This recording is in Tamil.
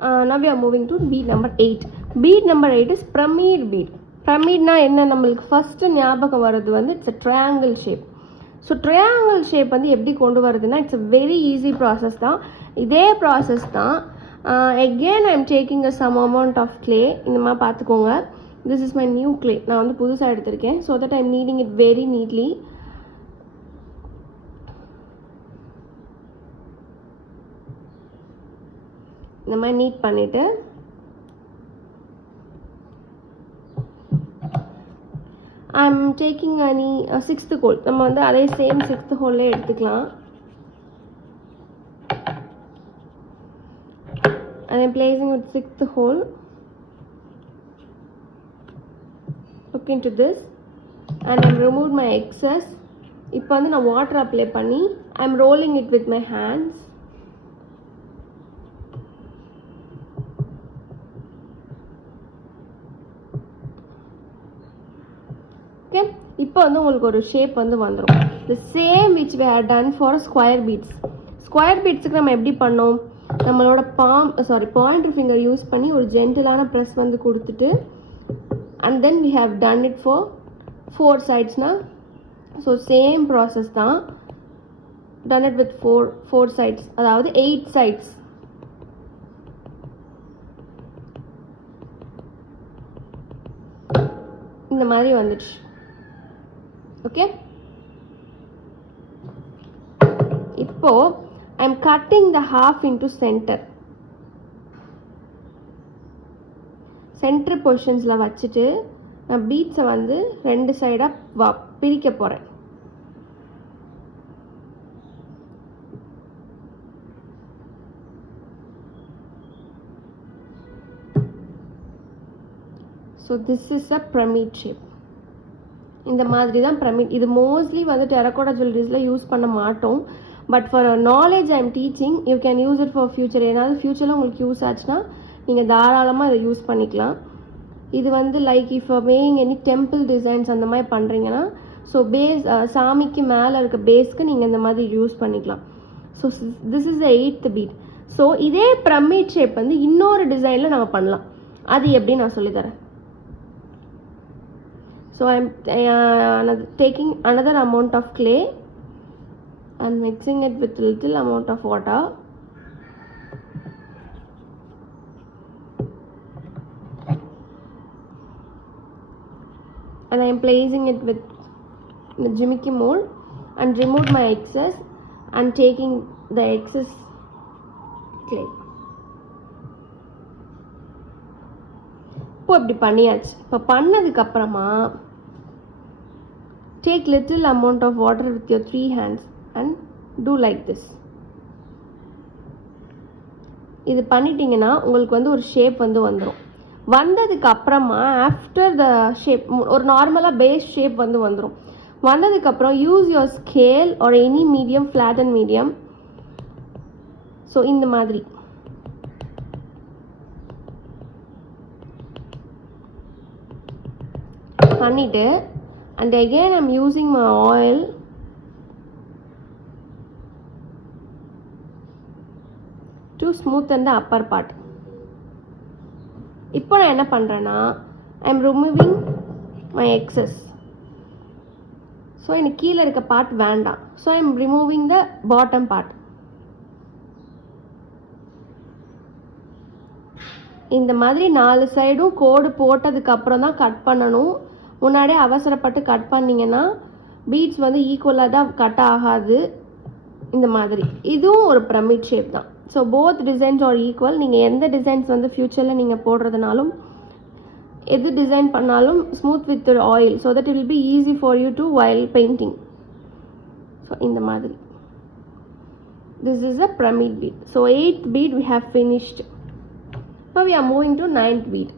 Now we are moving to bead number 8. Bead number 8 is pyramid bead. Pyramid na enna namalukku first ஞாபகம் வரது வந்து it's a triangle shape. So triangle shape வந்து எப்படி கொண்டு வருதுன்னா it's a very easy process தான். இதே process தான். Again I am taking a some amount of clay. இந்த மாதிரி பார்த்துக்கோங்க. This is my new clay. நான் வந்து புதுசா எடுத்திருக்கேன். So that I am kneading it very neatly. இந்த மாதிரி நீட் பண்ணிட்டு I am taking any sixth hole. நம்ம வந்து அதே சேம் sixth hole எடுத்துக்கலாம். And I am placing with sixth hole. Look into this and I am removed my excess. இப்போ வந்து நான் water apply பண்ணி I am rolling it with my hands. Okay, இப்போ வந்து உங்களுக்கு ஒரு ஷேப் வந்து வந்துரும். The same which we had done for square beads. Square beadsக்கு நம்ம எப்படி பண்ணோம்? நம்மளோட pointer finger யூஸ் பண்ணி ஒரு ஜென்டிலான press வந்து கொடுத்துட்டு and then we have done it for 4 sides na. So same process தான். Done it with 4 sides. அதாவது 8 sides. இந்த மாதிரி வந்துச்சு. Okay, இப்போ I am cutting the half into center positions-ல வச்சிட்டு நான் beads-ஐ வந்து ரெண்டு சைடா பிரிக்க போறேன். So this is a pyramid shape. இந்த மாதிரி தான் pyramid. இது மோஸ்ட்லி வந்து டெரகோட்டா ஜுவல்லரிஸ்ல யூஸ் பண்ண மாட்டோம். But for knowledge I am teaching you can use it for future. ஏதாவது ஃபியூச்சரில் உங்களுக்கு யூஸ் ஆச்சுன்னா நீங்கள் தாராளமாக இதை யூஸ் பண்ணிக்கலாம். இது வந்து லைக் இஃப் மேயிங் எனி டெம்பிள் டிசைன்ஸ் அந்த மாதிரி பண்ணுறீங்கன்னா ஸோ பேஸ் சாமிக்கு மேலே இருக்க பேஸ்க்கு நீங்கள் இந்த மாதிரி யூஸ் பண்ணிக்கலாம். So this is the 8th bead. So இதே பிரமிட் ஷேப் வந்து இன்னொரு டிசைனில் நம்ம பண்ணலாம். அது எப்படி நான் சொல்லித்தரேன். So I am taking another amount of clay and mixing it with little amount of water. And I am placing it with the jimmy mold and remove my excess and taking the excess clay. இப்போ இப்படி பண்ணியாச்சு. இப்போ பண்ணதுக்கு அப்புறமா take little amount of water with your 3 hands and do like this. இது பண்ணிட்டீங்கன்னா உங்களுக்கு வந்து ஒரு ஷேப் வந்து வந்துடும். வந்ததுக்கு அப்புறமா ஆஃப்டர் த ஷேப் ஒரு நார்மலாக பேஸ் ஷேப் வந்து வந்துடும். வந்ததுக்கு அப்புறம் use your scale or any medium, flat and medium. So இந்த மாதிரி பண்ணிட்டு and again I'm using my oil to smoothen the upper part. இப்போ நான் என்ன பண்றேன்னா I am removing my excess. so எனக்கு கீழ இருக்க பார்ட் வேண்டாம். so I am removing the bottom part. இந்த மாதிரி 4 சைடும் கோடு போட்டதுக்கு அப்புறம் தான் கட் பண்ணணும். முன்னாடியே அவசரப்பட்டு கட் பண்ணிங்கன்னா பீட்ஸ் வந்து ஈக்குவலாக தான் கட் ஆகாது. இந்த மாதிரி இதுவும் ஒரு பிரமிட் ஷேப் தான். So both designs are equal. நீங்கள் எந்த டிசைன்ஸ் வந்து ஃப்யூச்சரில் நீங்கள் போடுறதுனாலும் எது டிசைன் பண்ணாலும் smooth with oil so that it will be easy for you to while painting. So இந்த மாதிரி this is a pyramid bead. So 8th bead we have finished. Now we are moving to 9th bead.